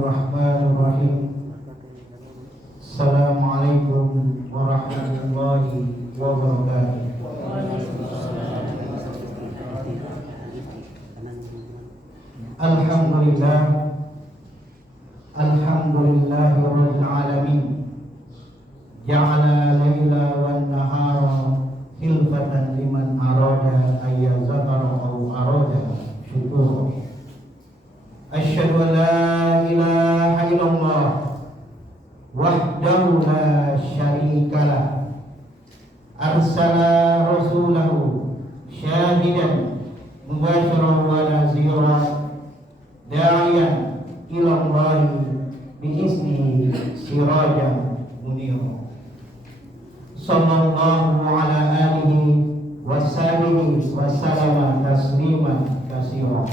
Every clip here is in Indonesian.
Bismillahirrahmanirrahim. Assalamualaikum warahmatullahi wabarakatuh. Alhamdulillah, alhamdulillahirabbil alamin. Ja'ala laila wan nahara khilfatan liman arada ayyazakara aw arada syukur. Asyhadu an la ilaha illallah wahdahu la syarikalah, arsala rasulahu syahidan mubasyiran wa naziran da'iyan ila Allah bi'izni sirajan munira. Sallallahu ala alihi wasahbihi wasallama tasliman katsira.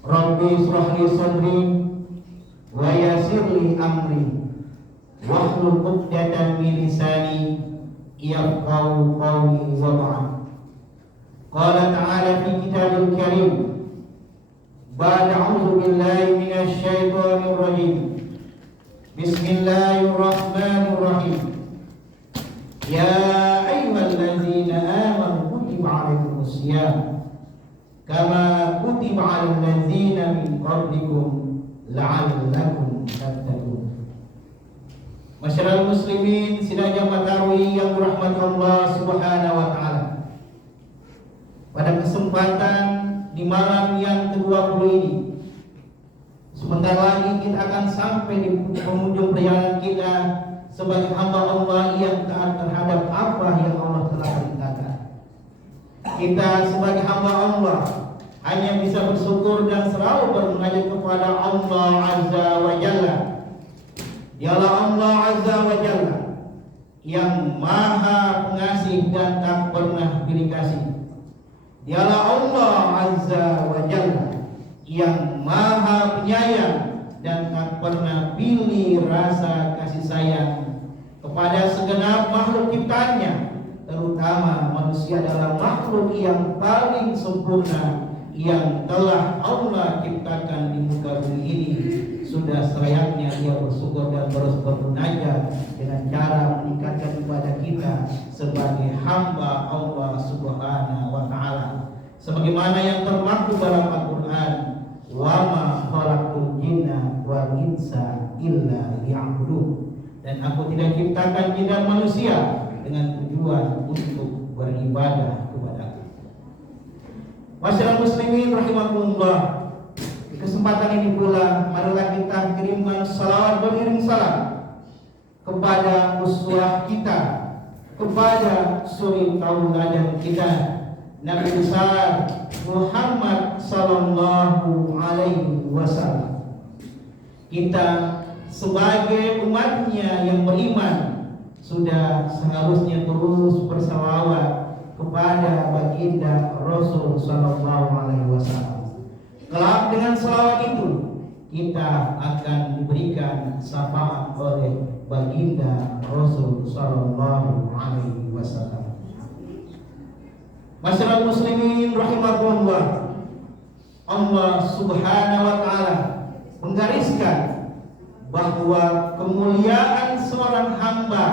Rabbi ishrah li sadri wa yassir li amri wahlul 'uqdatam min lisani yafqahu qawli wa ba'd. Qala ta'ala fi kitabil karim ba'da a'udzu billahi minasy syaithanir rajim. Bismillahirrahmanirrahim. Ya ayyuhalladzina amanu kutiba 'alaikumus shiyam kama kutiba 'alal ladzina min qablikum la'allakum tattaqun. Masyarakat muslimin sidang Matawi yang dirahmati Allah Subhanahu wa taala. Pada kesempatan di malam yang ke-20 ini, sebentar lagi kita akan sampai di penghujung perjalanan kita sebagai hamba Allah yang taat terhadap apa yang Allah telah perintahkan. Kita sebagai hamba Allah hanya bisa bersyukur dan selalu bermunajat kepada Allah Azza wa Jalla. Dialah Allah Azza wa Jalla yang Maha Pengasih dan tak pernah pilih kasih. Dialah Allah Azza wa Jalla yang Maha Penyayang dan tak pernah pilih rasa kasih sayang kepada segenap makhluk ciptaannya, terutama manusia adalah makhluk yang paling sempurna yang telah Allah ciptakan di muka bumi ini. Sudah selayaknya dia bersyukur dan terus bermunajat dengan cara meningkatkan ibadah kita sebagai hamba Allah Subhanahu wa taala. Sebagaimana yang termaktub dalam Al-Qur'an, "Wa ma khalaqtul jinna wal insa illa liya'budun." Dan aku tidak ciptakan jin dan manusia dengan tujuan untuk beribadah kepadaku. Masyarakat muslimin rahimakumullah. Di kesempatan ini pula marilah kita kirimkan salawat beriring salam kepada uswah kita, kepada suri tauladan kita, Nabi besar Muhammad sallallahu alaihi wasallam. Kita sebagai umatnya yang beriman sudah seharusnya terus bersalawat kepada baginda Rasul sallallahu alaihi wasallam. Kelak dengan salawat itu kita akan diberikan syafaat oleh baginda Rasul sallallahu alaihi wasallam. Masyarakat muslimin rahimakumullah, Allah Subhanahu wa taala menggariskan bahwa kemuliaan seorang hamba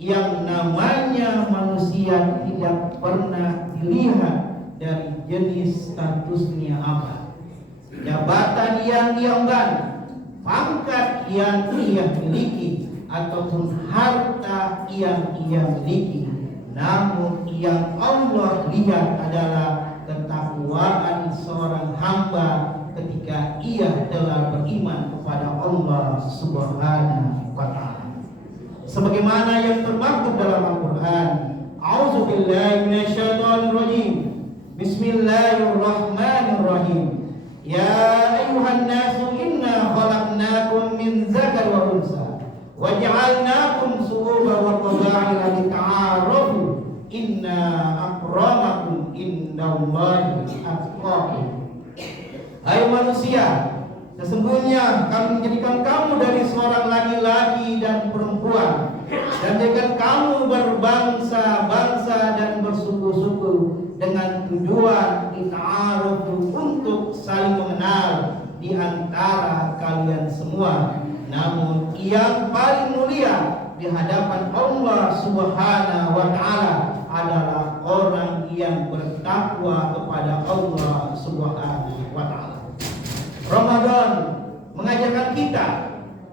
yang namanya manusia tidak pernah dilihat dari jenis statusnya apa, jabatan yang dia emban, pangkat yang ia miliki, ataupun harta yang ia miliki. Namun yang Allah lihat adalah ketakwaan seorang hamba ketika ia telah beriman kepada Allah Subhanahu wa taala. Sebagaimana yang termaktub dalam Al-Qur'an, "A'udzu billahi minasyaitonir rajim. Bismillahirrahmanirrahim. Ya ayyuhan nasu inna khalaqnakum min dzakari wa unsa wa ja'alnakum syu'uban wa qaba'ila lita'arafu. Inna akramakum indallahi atqakum." Hai manusia, sesungguhnya kami menjadikan kamu dari seorang laki-laki dan perempuan, dan jadikan kamu berbangsa-bangsa dan bersuku-suku. dengan tujuan lita'arufu, untuk saling mengenal di antara kalian semua. Namun yang paling mulia di hadapan Allah Subhanahu wa taala adalah orang yang bertakwa kepada Allah Subhanahu wa taala. Ramadan mengajarkan kita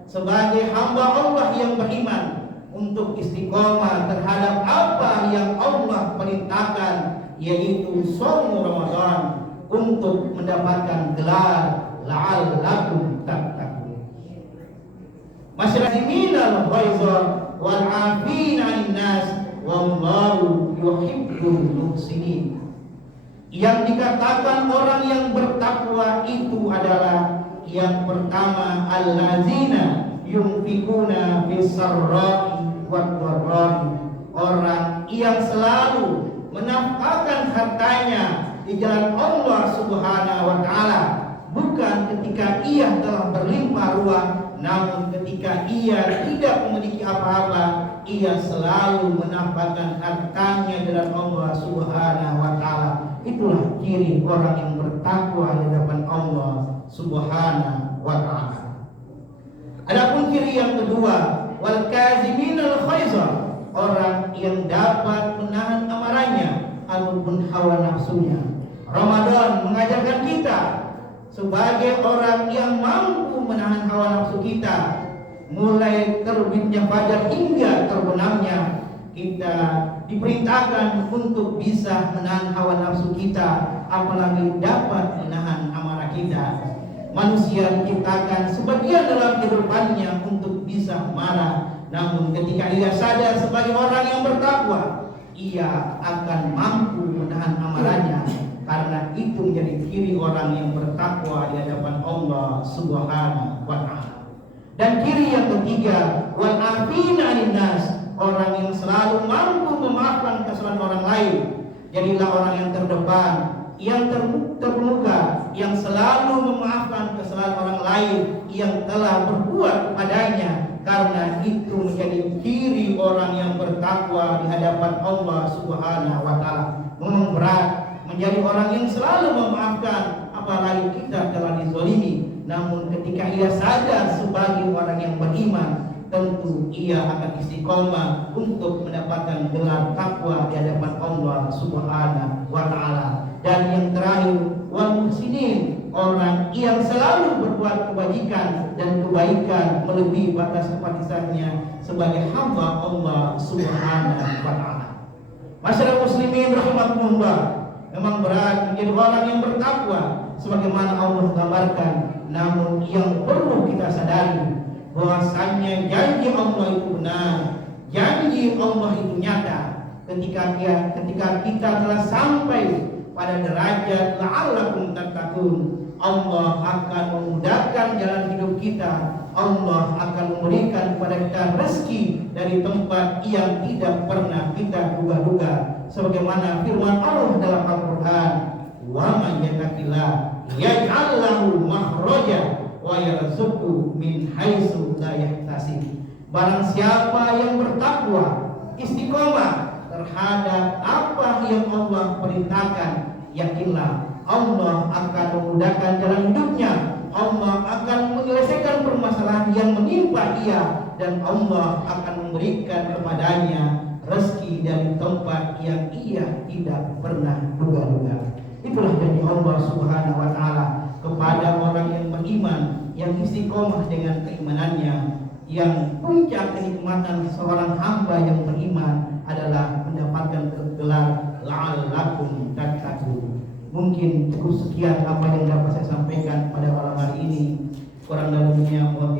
sebagai hamba Allah yang beriman untuk istiqomah terhadap apa yang Allah perintahkan, yaitu shaum Ramadan, untuk mendapatkan gelar la'allakum tattaqun. Masyarakat al-ghaizah wal 'afina 'anil nas wallahu yuhibbul muhsinin. Yang dikatakan orang yang bertakwa itu adalah yang pertama, allazina yunfikuna fis-sarra'i wad-dharra'i, orang yang selalu menafkahkan hartanya di jalan Allah Subhanahu wa taala, bukan ketika ia telah berlimpah ruah, namun ketika ia tidak memiliki apa-apa, ia selalu menafkahkan hartanya di jalan Allah Subhanahu wa taala. Itulah ciri orang yang bertakwa di hadapan Allah Subhanahu wa taala. Adapun ciri yang kedua, wal kaziminal ghaizah, orang yang dapat menahan amarahnya ataupun hawa nafsunya. Ramadan mengajarkan kita sebagai orang yang mampu menahan hawa nafsu kita, mulai terbitnya fajar hingga terbenamnya, kita diperintahkan untuk bisa menahan hawa nafsu kita, apalagi dapat menahan amarah kita. Manusia diciptakan sebagian dalam kehidupannya untuk bisa marah, namun ketika ia sadar sebagai orang yang bertakwa, ia akan mampu menahan amarahnya, karena itu menjadi ciri orang yang bertakwa di hadapan Allah Subhanahu wa taala. Dan ciri yang ketiga, wal 'afina 'anil nas, orang yang selalu mampu memaafkan kesalahan orang lain. Jadilah orang yang terdepan, yang termuka, yang selalu memaafkan kesalahan orang lain yang telah berbuat padanya, karena itu menjadi ciri orang yang bertakwa di hadapan Allah Subhanahu wa taala. Memang berat menjadi orang yang selalu memaafkan, apalagi kita telah dizalimi, namun ketika ia sadar sebagai orang yang beriman, tentu ia akan istiqomah untuk mendapatkan gelar takwa di hadapan Allah Subhanahu wa taala. Dan yang terakhir, wal muhsinin, orang yang selalu berbuat kebajikan dan kebaikan melebihi batas kapasitasnya sebagai hamba Allah Subhanahu wa taala. Masyarakat muslimin rahimakumullah, memang berat menjadi orang yang bertakwa sebagaimana Allah gambarkan, namun yang perlu kita sadari bahwasanya janji Allah itu benar, janji Allah itu nyata. Ketika kita telah sampai pada derajat la'allakum tattaqun, Allah akan memudahkan jalan hidup kita. Allah akan memberikan kepada kita rezeki dari tempat yang tidak pernah kita duga-duga, sebagaimana firman Allah dalam Al-Qur'an, wa man yattaqillah yaj'al lahu makhraja wa yarzuqhu min haitsu la yahtasib. Barang siapa yang bertakwa, istiqomah terhadap apa yang Allah perintahkan, yakinlah Allah akan memudahkan jalan hidupnya. Allah akan menyelesaikan permasalahan yang menimpa dia, dan Allah akan memberikan kepadanya rezeki dari tempat yang ia tidak pernah duga-duga. Itulah janji Allah Subhanahu wa taala kepada orang yang beriman, yang istiqomah dengan keimanannya. Yang puncak kenikmatan seorang hamba yang beriman adalah mendapatkan gelar la'allakum tattaqun. Mungkin cukup sekian apa yang dapat saya sampaikan pada malam hari ini. Kurang lebihnya mohon